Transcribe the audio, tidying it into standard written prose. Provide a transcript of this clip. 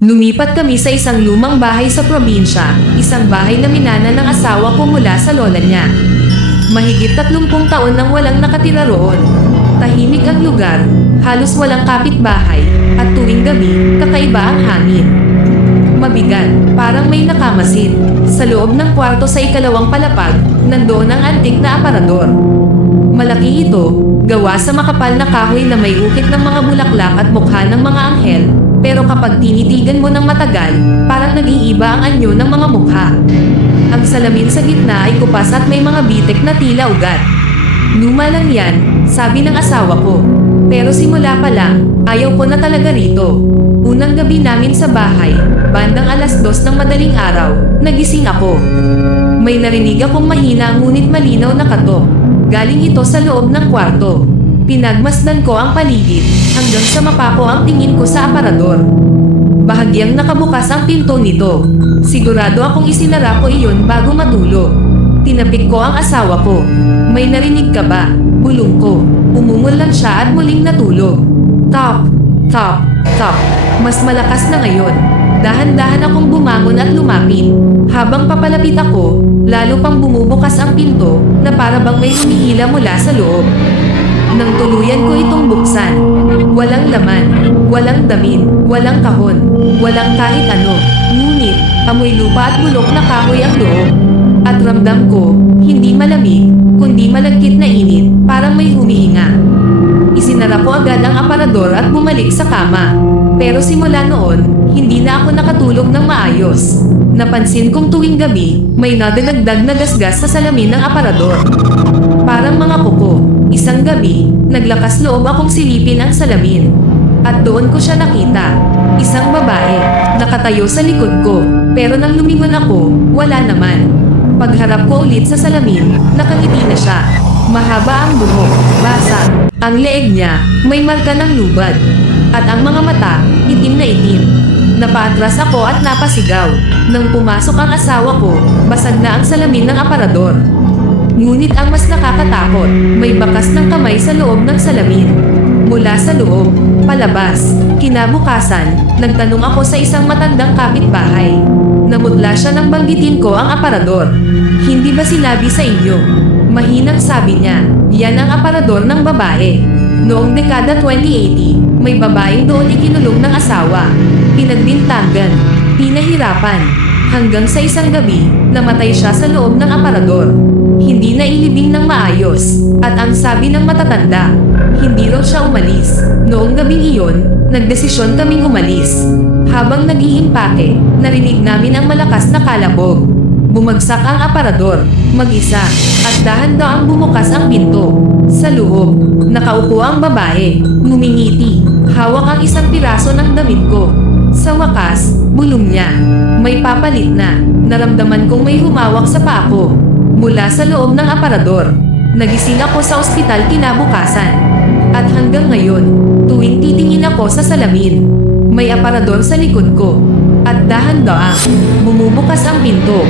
Lumipat kami sa isang lumang bahay sa probinsya, isang bahay na minana ng asawa ko mula sa lola niya. Mahigit 30 taon nang walang nakatira roon. Tahimik ang lugar, halos walang kapitbahay, at tuwing gabi, kakaiba ang hangin. Mabigat, parang may nakamasid. Sa loob ng kwarto sa ikalawang palapag, nandoon ang antik na aparador. Malaki ito, gawa sa makapal na kahoy na may ukit ng mga bulaklak at mukha ng mga anghel, pero kapag tinitigan mo ng matagal, parang nag-iiba ang anyo ng mga mukha. Ang salamin sa gitna ay kupas at may mga bitik na tila ugat. Luma lang yan, sabi ng asawa ko. Pero simula pa lang, ayaw ko na talaga rito. Unang gabi namin sa bahay, bandang 2:00 ng madaling araw, nagising ako. May narinig akong mahina ngunit malinaw na katok. Galing ito sa loob ng kwarto. Pinagmasdan ko ang paligid, hanggang sa mapako ang tingin ko sa aparador. Bahagyang nakabukas ang pinto nito. Sigurado akong isinara ko iyon bago matulog. Tinapik ko ang asawa ko. May narinig ka ba? Bulong ko. Umungol lang siya at muling natulog. Top, top, top. Mas malakas na ngayon. Dahan-dahan akong bumangon at lumapit. Habang papalapit ako, lalo pang bumubukas ang pinto na para bang may humihila mula sa loob. Nang tuluyan ko itong buksan, walang laman, walang damit, walang kahon, walang kahit ano. Ngunit, amoy lupa at bulok na kahoy ang loob. At ramdam ko, hindi malamig, kundi malagkit na init, parang may humihinga. Isinara ko agad ang aparador at bumalik sa kama. Pero simula noon, hindi na ako nakatulog ng maayos. Napansin kong tuwing gabi, may nadagdag na gasgas sa salamin ng aparador. Parang mga kuko. Isang gabi, naglakas loob akong silipin ang salamin. At doon ko siya nakita. Isang babae, nakatayo sa likod ko. Pero nang lumingon ako, wala naman. Pagharap ko ulit sa salamin, nakangiti na siya. Mahaba ang buhok, basa. Ang leeg niya, may marka ng lubad. At ang mga mata, itim na itim. Napaatras ako at napasigaw. Nang pumasok ang asawa ko, basag na ang salamin ng aparador. Ngunit ang mas nakakatakot, may bakas ng kamay sa loob ng salamin. Mula sa loob, palabas. Kinabukasan, nagtanong ako sa isang matandang kapitbahay. Namutla siya nang banggitin ko ang aparador. Hindi ba sinabi sa inyo? Mahinang sabi niya, yan ang aparador ng babae. Noong dekada 2080, may babaeng doon ikinulong ng asawa. Pinagbintangan, pinahirapan, hanggang sa isang gabi, namatay siya sa loob ng aparador. Hindi na ilibing ng maayos, at ang sabi ng matatanda, hindi raw siya umalis. Noong gabing iyon, nagdesisyon kaming umalis. Habang nag-iimpake, narinig namin ang malakas na kalabog. Bumagsak ang aparador, mag-isa, at dahan-daang bumukas ang pinto. Sa loob, nakaupo ang babae, ngumingiti, hawak ang isang piraso ng damit ko. Sa wakas, bulong niya. May papalit na, naramdaman kong may humawak sa paa ko. Mula sa loob ng aparador, nagising ako sa ospital kinabukasan. At hanggang ngayon, tuwing titingin ako sa salamin, may aparador sa likod ko. At dahan-daang, bumubukas ang pinto.